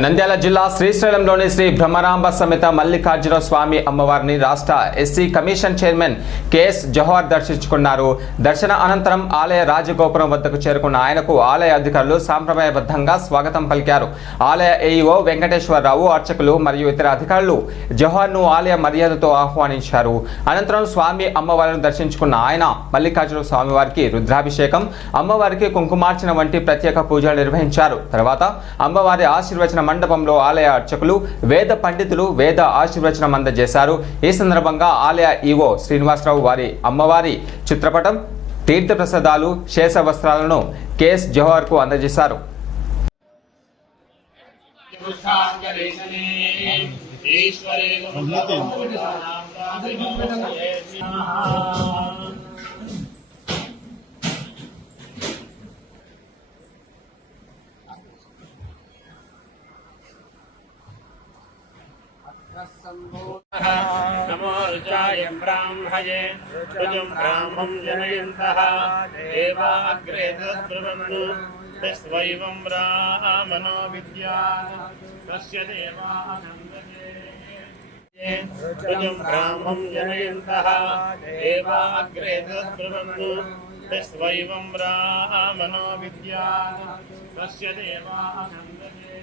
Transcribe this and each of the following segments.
నంద్యాల జిల్లా శ్రీశైలంలోని శ్రీ బ్రహ్మరాంబ సమేత మల్లికార్జున స్వామి అమ్మవారిని రాష్ట్ర SC commission chairman KS Jawahar దర్శించుకున్నారు. దర్శన అనంతరం ఆలయ రాజగోపురం వద్దకు చేరుకున్న ఆయనకు ఆలయ అధికారులు సాంప్రదాయబద్ధంగా స్వాగతం పలికారు. ఆలయ ఏఈఓ వెంకటేశ్వరరావు, అర్చకులు మరియు ఇతర అధికారులు జవహర్ను ఆలయ మర్యాదతో ఆహ్వానించారు. అనంతరం స్వామి అమ్మవారిని దర్శించుకున్న ఆయన మల్లికార్జున స్వామివారికి రుద్రాభిషేకం, అమ్మవారికి కుంకుమార్చన వంటి ప్రత్యేక పూజలు నిర్వహించారు. తర్వాత అమ్మవారి ఆశీర్వచన మండపంలో ఆలయ అర్చకులు, వేద పండితులు వేద ఆశీర్వచనం అందజేశారు. ఈ సందర్భంగా ఆలయ ఈవో శ్రీనివాసరావు వారి అమ్మవారి చిత్రపటం, తీర్థప్రసాదాలు, శేష వస్త్రాలను కెఎస్ జవహర్ కు అందజేశారు. नमो रुचाय ब्राह्मये रुजं ब्राह्मं जनयन्तः देवाग्रे तद्ब्रह्मन् तस्वैवं ब्राह्मणो विद्यात् तस्य देवानन्दये रुजं ब्राह्मं जनयन्तः देवाग्रे तद्ब्रह्मन् तस्वैवं ब्राह्मणो विद्यात् तस्य देवानन्दये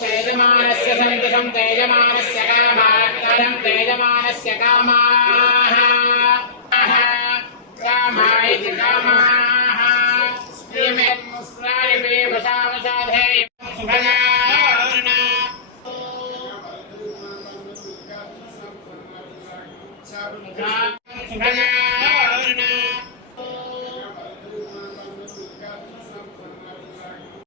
तेजमानस्य सन्ततं तेजमानस्य कामात्तरं तेजमानस्य कामाः कामाय कामाः श्रीमेन्मुस्राय वसावसाधे सुभगाना सुभगा